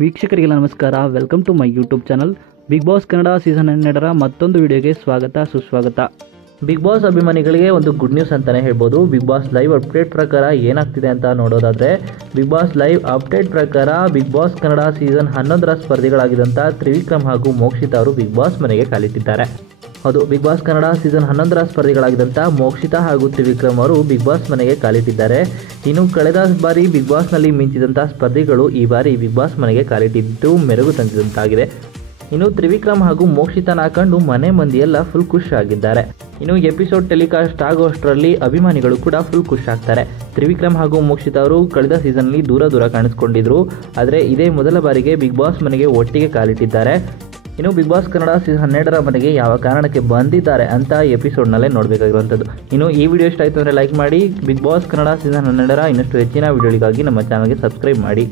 ವೀಕ್ಷಕರಿಗೆಲ್ಲ ನಮಸ್ಕಾರ. Welcome to my YouTube channel. Bigg Boss Kannada season 12ರ ಮತ್ತೊಂದು ವಿಡಿಯೋಗೆ ಸ್ವಾಗತ ಸುಸ್ವಾಗತ. ಬಿಗ್ ಬಾಸ್ ಅಭಿಮಾನಿಗಳಿಗೆ ಒಂದು ಗುಡ್ ನ್ಯೂಸ್ ಅಂತಲೇ ಹೇಳ್ಬೋದು. ಬಿಗ್ ಬಾಸ್ ಲೈವ್ ಅಪ್ಡೇಟ್ ಪ್ರಕಾರ ಏನಾಗ್ತಿದೆ ಅಂತ ನೋಡೋದಾದರೆ, ಬಿಗ್ ಬಾಸ್ ಲೈವ್ ಅಪ್ಡೇಟ್ ಪ್ರಕಾರ ಬಿಗ್ ಬಾಸ್ ಕನ್ನಡ ಸೀಸನ್ 11ರ ಸ್ಪರ್ಧಿಗಳಾಗಿದ್ದಂಥ ತ್ರಿವಿಕ್ರಮ್ ಹಾಗೂ ಮೋಕ್ಷಿತಾ ಅವರು ಬಿಗ್ ಬಾಸ್ ಮನೆಗೆ ಕಾಲಿಟ್ಟಿದ್ದಾರೆ. ಹೌದು, ಬಿಗ್ ಬಾಸ್ ಕನ್ನಡ ಸೀಸನ್ 11ರ ಸ್ಪರ್ಧಿಗಳಾಗಿದ್ದಂಥ ಮೋಕ್ಷಿತಾ ಹಾಗೂ ತ್ರಿವಿಕ್ರಮ್ ಅವರು ಬಿಗ್ ಬಾಸ್ ಮನೆಗೆ ಕಾಲಿಟ್ಟಿದ್ದಾರೆ. ಇನ್ನು ಕಳೆದ ಬಾರಿ ಬಿಗ್ ಬಾಸ್ನಲ್ಲಿ ಮಿಂಚಿದಂಥ ಸ್ಪರ್ಧಿಗಳು ಈ ಬಾರಿ ಬಿಗ್ ಬಾಸ್ ಮನೆಗೆ ಕಾಲಿಟ್ಟಿದ್ದು ಮೆರುಗು ತಂದಿದಂತಾಗಿದೆ. ಇನ್ನು ತ್ರಿವಿಕ್ರಮ್ ಹಾಗೂ ಮೋಕ್ಷಿತಾನ ಕಂಡು ಮನೆ ಮಂದಿಯೆಲ್ಲ ಫುಲ್ ಖುಷಿಯಾಗಿದ್ದಾರೆ. ಇನ್ನು ಎಪಿಸೋಡ್ ಟೆಲಿಕಾಸ್ಟ್ ಆಗುವಷ್ಟರಲ್ಲಿ ಅಭಿಮಾನಿಗಳು ಕೂಡ ಫುಲ್ ಖುಷಿಯಾಗ್ತಾರೆ. ತ್ರಿವಿಕ್ರಮ್ ಹಾಗೂ ಮೋಕ್ಷಿತಾ ಅವರು ಕಳೆದ ಸೀಸನ್ನಲ್ಲಿ ದೂರ ಕಾಣಿಸ್ಕೊಂಡಿದ್ರು. ಆದರೆ ಇದೇ ಮೊದಲ ಬಾರಿಗೆ ಬಿಗ್ ಬಾಸ್ ಮನೆಗೆ ಒಟ್ಟಿಗೆ ಕಾಲಿಟ್ಟಿದ್ದಾರೆ. ಇನ್ನು ಬಿಗ್ ಬಾಸ್ ಕನ್ನಡ ಸೀಸನ್ 12ರ ಮನೆಗೆ ಯಾವ ಕಾರಣಕ್ಕೆ ಬಂದಿದ್ದಾರೆ ಅಂತ ಎಪಿಸೋಡ್ನಲ್ಲೇ ನೋಡಬೇಕಾಗಿರುವಂಥದ್ದು. ಇನ್ನು ಈ ವಿಡಿಯೋ ಇಷ್ಟ ಆಯಿತು ಅಂದರೆ ಲೈಕ್ ಮಾಡಿ. ಬಿಗ್ ಬಾಸ್ ಕನ್ನಡ ಸೀಸನ್ 12ರ ಇನ್ನಷ್ಟು ಹೆಚ್ಚಿನ ವಿಡಿಯೋಗಳಿಗಾಗಿ ನಮ್ಮ ಚಾನಲ್ಗೆ ಸಬ್ಸ್ಕ್ರೈಬ್ ಮಾಡಿ.